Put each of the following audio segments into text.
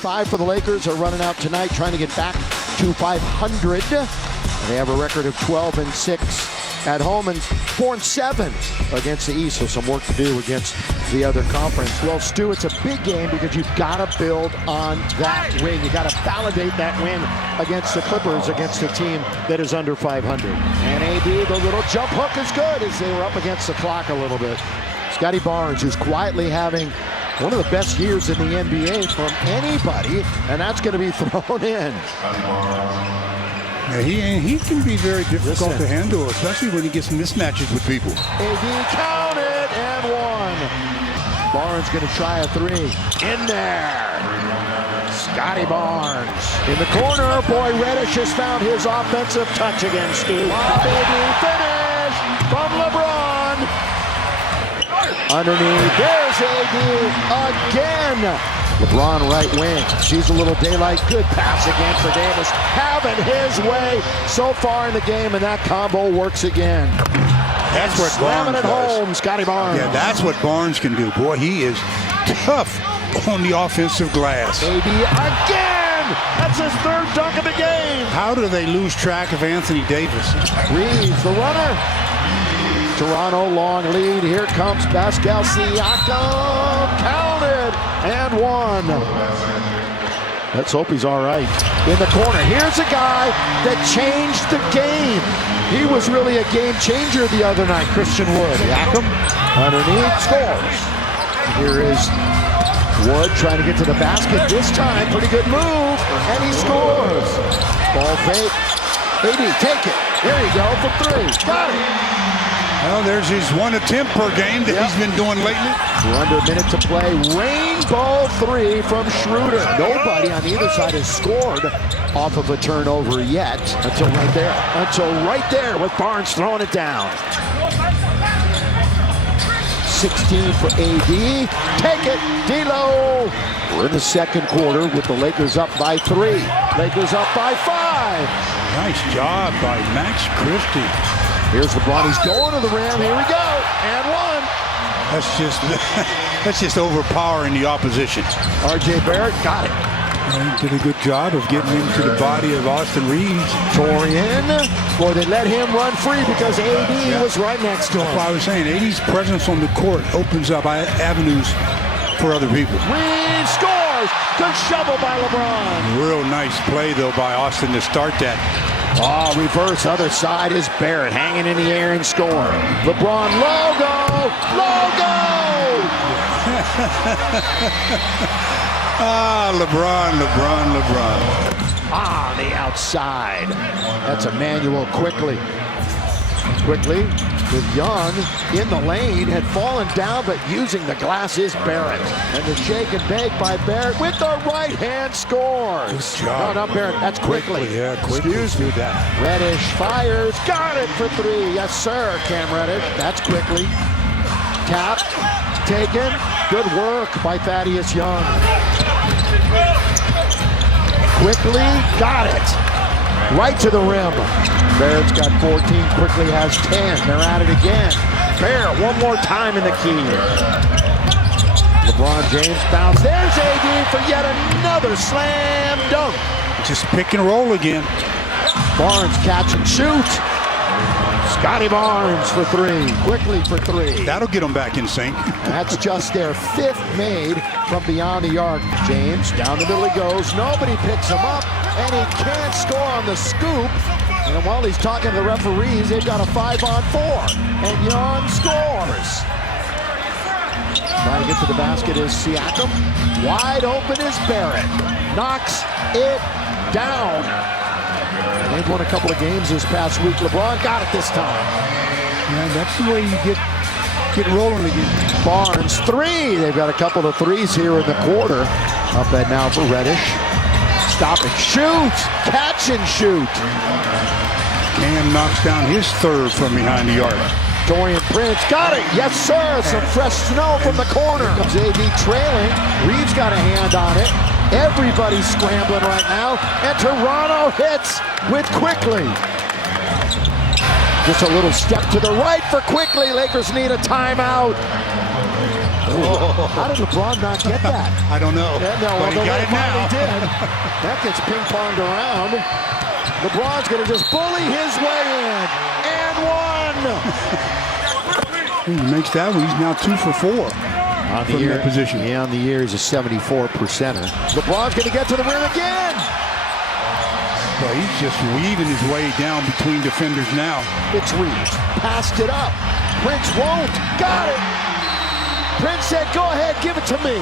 5 for the Lakers are running out tonight, trying to get back to 500. They have a record of 12-6 at home and 4-7 against the East, so some work to do against the other conference. Well, Stu, it's a big game because you've got to build on that win. You got to validate that win against the Clippers, against a team that is under 500. And AD, the little jump hook is good as they were up against the clock a little bit. Scotty Barnes, who's quietly having one of the best years in the NBA from anybody, and that's going to be thrown in. Yeah, he can be very difficult to handle, especially when he gets mismatches with people. AD counted and one. Barnes going to try a 3. In there. Scotty Barnes. In the corner, boy, Reddish has found his offensive touch again, Stu. AD finish from LeBron. Underneath, there's AD again. LeBron right wing, sees a little daylight, good pass again for Davis, having his way so far in the game, and that combo works again. That's what slamming Barnes it does. home, Scotty Barnes. Yeah, that's what Barnes can do. Boy, he is tough on the offensive glass. AD again! That's his 3rd dunk of the game. How do they lose track of Anthony Davis? Reeves, the runner. Toronto long lead. Here comes Pascal Siakam. Counted and one. Let's hope he's all right. In the corner, here's a guy that changed the game. He was really a game changer the other night, Christian Wood. Siakam underneath, scores. Here is Wood trying to get to the basket this time. Pretty good move, and he scores. Ball fake. AD, take it. There you go for 3. Got it. Well, there's his 1 attempt per game that he's been doing lately. We're under a minute to play. Rainbow 3 from Schroeder. Nobody on either side has scored off of a turnover yet until right there. Until right there with Barnes throwing it down. 16 for AD. Take it, D'Lo. We're in the second quarter with the Lakers up by 3. Lakers up by 5. Nice job by Max Christie. Here's LeBron, he's going to the rim, here we go, and one. That's just overpowering the opposition. RJ Barrett got it. He did a good job of getting into the body of Austin Reeves. Torian, boy, they let him run free because AD was right next to him. That's why I was saying, AD's presence on the court opens up avenues for other people. Reeves scores, good shovel by LeBron. Real nice play, though, by Austin to start that. Oh, reverse, other side is Barrett hanging in the air and scoring. LeBron, logo! LeBron. Ah, the outside. That's Emmanuel quickly with Young in the lane, had fallen down, but using the glass is Barrett. And the shake and bake by Barrett with the right hand scores. Good job. No, not Barrett, that's quickly. Yeah, quickly. Excuse me. That. Reddish fires, got it for 3. Yes, sir, Cam Reddish. That's quickly. Tap, taken. Good work by Thaddeus Young. Quickly, got it. Right to the rim. Barrett's got 14, quickly has 10. They're at it again. Barrett, one more time in the key. LeBron James bounce. There's AD for yet another slam dunk. Just pick and roll again. Barnes catch and shoot. Scotty Barnes for 3, quickly for 3. That'll get them back in sync. That's just their 5th made from beyond the arc. James, down the middle he goes. Nobody picks him up, and he can't score on the scoop. And while he's talking to the referees, they've got a 5-on-4, and Young scores. Trying to get to the basket is Siakam. Wide open is Barrett. Knocks it down. They've won a couple of games this past week. LeBron got it this time. Yeah, that's the way you get rolling again. Barnes, 3. They've got a couple of 3s here in the quarter. Up that now for Reddish. Stop and shoot. Catch and shoot. Cam knocks down his 3rd from behind the arc. Dorian Prince got it. Yes, sir. Some fresh snow from the corner. Comes AD trailing. Reeves got a hand on it. Everybody's scrambling right now. And Toronto hits with Quickly. Just a little step to the right for Quickly. Lakers need a timeout. How did LeBron not get that? I don't know. Yeah, no, but he got it now. Did. That gets ping-ponged around. LeBron's going to just bully his way in. And one. He makes that one. He's now 2 for 4 On the from year, that position. Yeah, on the year, he's a 74%er. LeBron's going to get to the rim again. But he's just weaving his way down between defenders now. It's Reeves. Passed it up. Prince won't. Got it. Prince said, go ahead, give it to me.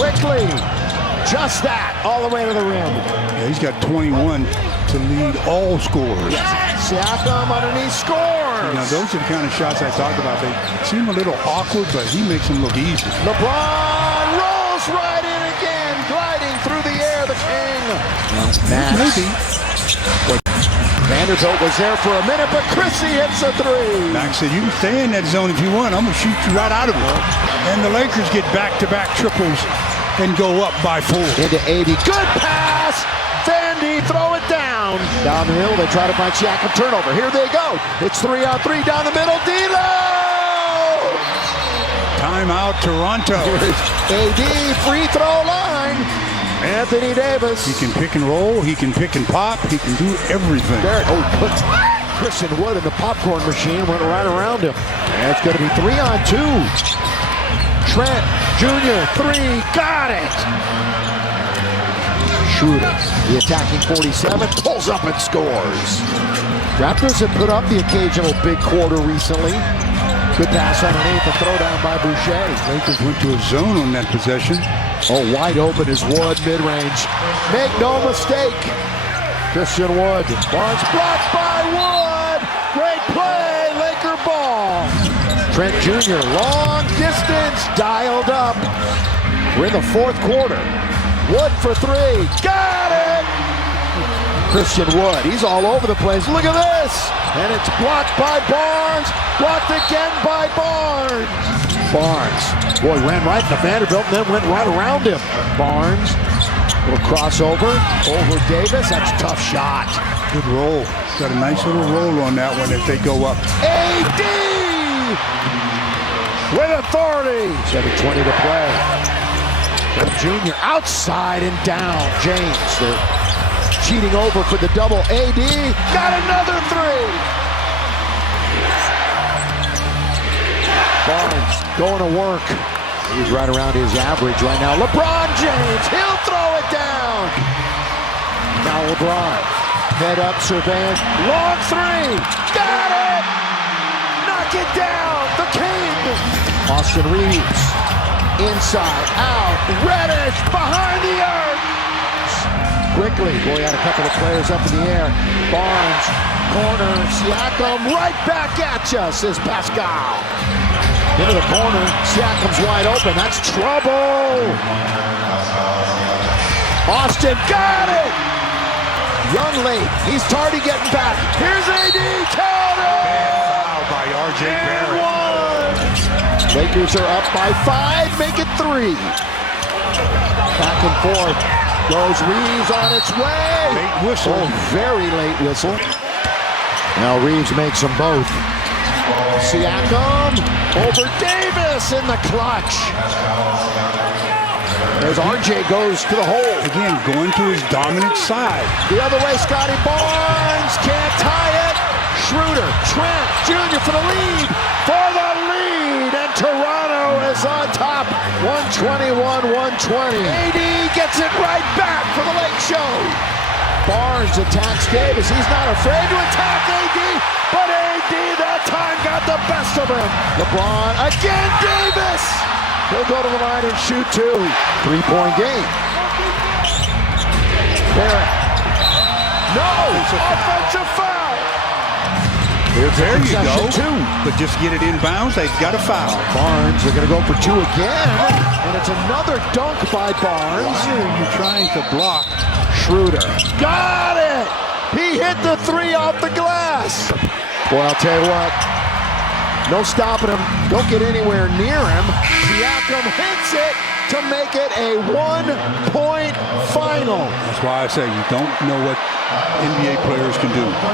Quickly. Just that. All the way to the rim. Yeah, he's got 21 to lead all scorers. Yes. Siakam underneath scores. Now, those are the kind of shots I talked about. They seem a little awkward, but he makes them look easy. LeBron rolls right in again, gliding through the air, the king. Maybe. Vanderbilt was there for a minute, but Chrissy hits a three. Max said, you can stay in that zone if you want. I'm going to shoot you right out of it. And the Lakers get back-to-back triples and go up by 4. Into 80. Good pass. Vandy, throw it down. Down the middle, they try to find Siakam. Turnover. Here they go. It's 3-on-3 down the middle. D'Lo! Timeout, Toronto. AD, free throw line. Anthony Davis. He can pick and roll. He can pick and pop. He can do everything. There, put Christian Wood in the popcorn machine, went right around him. And it's going to be 3-on-2. Trent Jr., 3, got it. Schroeder, the attacking 47, pulls up and scores. Raptors have put up the occasional big quarter recently. Good pass underneath, a throwdown by Boucher. Lakers went to a zone on that possession. Oh, wide open is Wood, mid-range. Make no mistake. Christian Wood. Barnes blocked by Wood. Great play, Laker ball. Trent Jr., long distance, dialed up. We're in the fourth quarter. Wood for 3. Got it! Christian Wood, he's all over the place. Look at this! And it's blocked by Barnes. Blocked again by Barnes. Barnes, boy, ran right into Vanderbilt and then went right around him. Barnes, little crossover over Davis. That's a tough shot. Good roll. Got a nice little roll on that one if they go up. AD with authority. 7:20 to play. Junior outside and down. James, they're cheating over for the double. AD got another 3. Barnes going to work. He's right around his average right now. LeBron James, he'll throw it down. Now LeBron, head up, surveillance, long 3. Got it! Knock it down, the king. Austin Reeves, inside, out, Reddish, behind the arc. Quickly, boy, had a couple of players up in the air. Barnes, corner, Siakam, right back at you, says Pascal. Into the corner, Siakam's wide open, that's trouble. Austin got it. Young late, he's tardy getting back. Here's AD, count it. Foul by RJ Barrett. Lakers are up by 5, make it 3. Back and forth. Goes Reeves on its way. Late whistle. Oh, very late whistle. Now Reeves makes them both. Siakam over Davis in the clutch. As RJ goes to the hole. Again, going to his dominant side. The other way, Scotty Barnes can't tie it. Schroeder, Trent Jr. for the lead. For the lead. And Toronto is on top. 121-120. AD gets it right back for the Lake Show. Barnes attacks Davis. He's not afraid to attack AD, but AD that time got the best of him. LeBron again, Davis. He'll go to the line and shoot 2. 3-point game. Barrett. No, offensive foul. There you go. 2. But just get it in bounds, they've got a foul. Barnes, they're going to go for 2 again. And it's another dunk by Barnes. Why are you trying to block? Schroeder. Got it! He hit the 3 off the glass. Boy, I'll tell you what. No stopping him. Don't get anywhere near him. Siakam hits it to make it a 1-point final. That's why I say you don't know what NBA players can do.